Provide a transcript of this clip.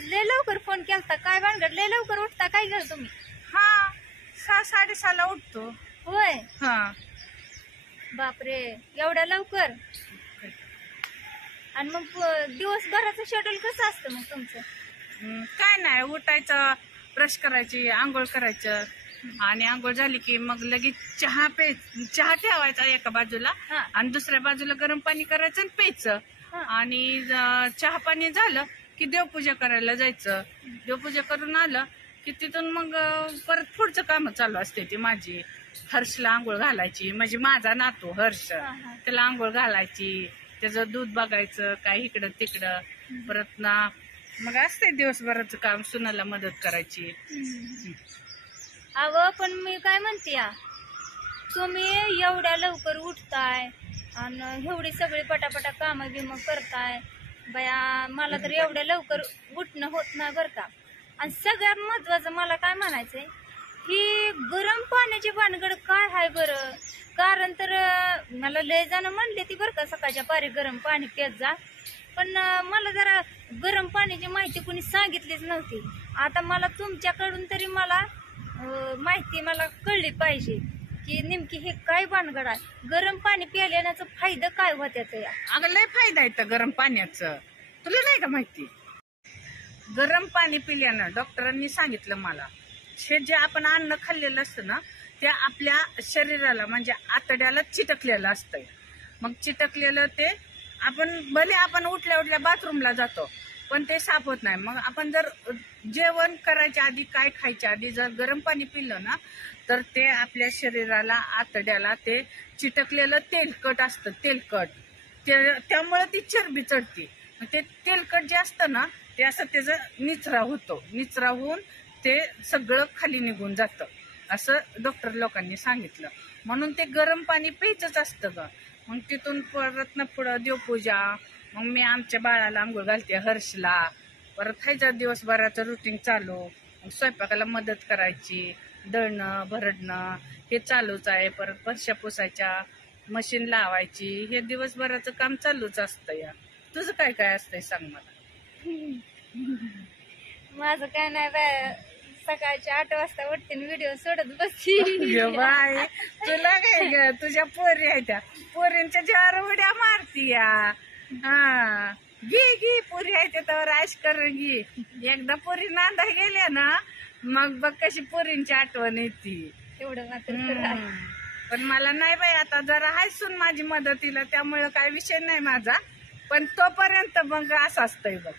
आज लय लवकर फोन केलता, काय भानगड? लय लवकर उठता काय ग तुम्ही? हा 6:30 उठतो. होय, हा बापरे, एवढ्या लवकर? आणि मग दिवसभराचं शेड्यूल कसं असतं मग तुमचं? काय नाही, उठायचं, ब्रश करायची, आंघोळ करायचं आणि आंघोळ झाली की मग लगेच चहा चहा ठेवायचा एका बाजूला आणि दुसऱ्या बाजूला गरम पाणी करायचं आणि प्यायचं. आणि चहा पाणी झालं की देवपूजा करायला जायचं. देवपूजा करून आलं की तिथून मग परत पुढचं काम चालू असते ती माझी. हर्षला आंघोळ घालायची, म्हणजे माझा नातू हर्ष, त्याला आंघोळ घालायची, त्याचं दूध बघायचं, काय इकडं तिकडं. परत ना मग असते दिवसभराचं काम, सुनाला मदत करायची. अव पण मी काय म्हणते, तुम्ही एवढ्या लवकर उठताय आणि एवढी सगळी पटापटा काम बिम करताय बया, मला तर एवढ्या लवकर उठणं होत नाही बरं का. आणि सगळ्यात महत्वाचं मला काय म्हणायचंय, ही गरम पाण्याची भानगड काय आहे बरं? कारण तर मला लय जण म्हणले ती बरं का, सकाळच्या पारी गरम पाणी पित जा, पण मला जरा गरम पाण्याची माहिती कुणी सांगितलीच नव्हती. आता मला तुमच्याकडून तरी मला माहिती मला कळली पाहिजे की नेमकी हे काय भानगड आहे. गरम पाणी प्यायल्याचा फायदा काय होत्याच या? अगं लय फायदा आहे गरम पाण्याचं, तुला नाही का माहिती? गरम पाणी पिल्यानं डॉक्टरांनी सांगितलं मला, हे जे आपण अन्न खाल्लेलं असतं ना ते आपल्या शरीराला म्हणजे आतड्याला चिटकलेलं असतंय. मग चिटकलेलं ते आपण उठल्या उठल्या बाथरूमला जातो पण ते साफ होत नाही. मग आपण जर जेवण करायच्या आधी, काय खायच्या आधी जर गरम पाणी पिलं ना तर ते आपल्या शरीराला, आतड्याला ते चिटकलेलं तेलकट असतं, तेलकट, त्यामुळे ती चरबी चढते. ते तेलकट जे असतं ना ते असं त्याचं निचरा होतो, निचरा होऊन ते सगळं खाली निघून जातं असं डॉक्टर लोकांनी सांगितलं. म्हणून ते गरम पाणी प्यायचंच असतं ग. मग तिथून परत न पुढं देवपूजा, मग मी आमच्या बाळाला आंघोळ घालते, हर्षला, परत खायचं दिवसभराचं रुटीन चालू. मग स्वयंपाकाला मदत करायची, दळणं भरडणं हे चालूच आहे. परत फरशा पुसायच्या, मशीन लावायची, हे दिवसभराचं काम चालूच असतं. या तुझं काय काय असतंय सांग मला. माझं काय नाही बाय, सकाळच्या 8 वाजता उठते, व्हिडिओ सोडत बसती. बाय तुला काय ग, तुझ्या पोरी आहेत त्या पोरींच्या जीवावर उड्या मारती या. हा घे पोरी आहेत त्यावर आश करून घे. एकदा पोरी नांदा गेल्या ना मग बघ कशी पोरींची आठवण येते. एवढं मात्र पण मला नाही बाई, आता जरा हायसून माझी मदतीला, त्यामुळे काय विषय नाही माझा. पण तोपर्यंत मग असं असतंय बघ.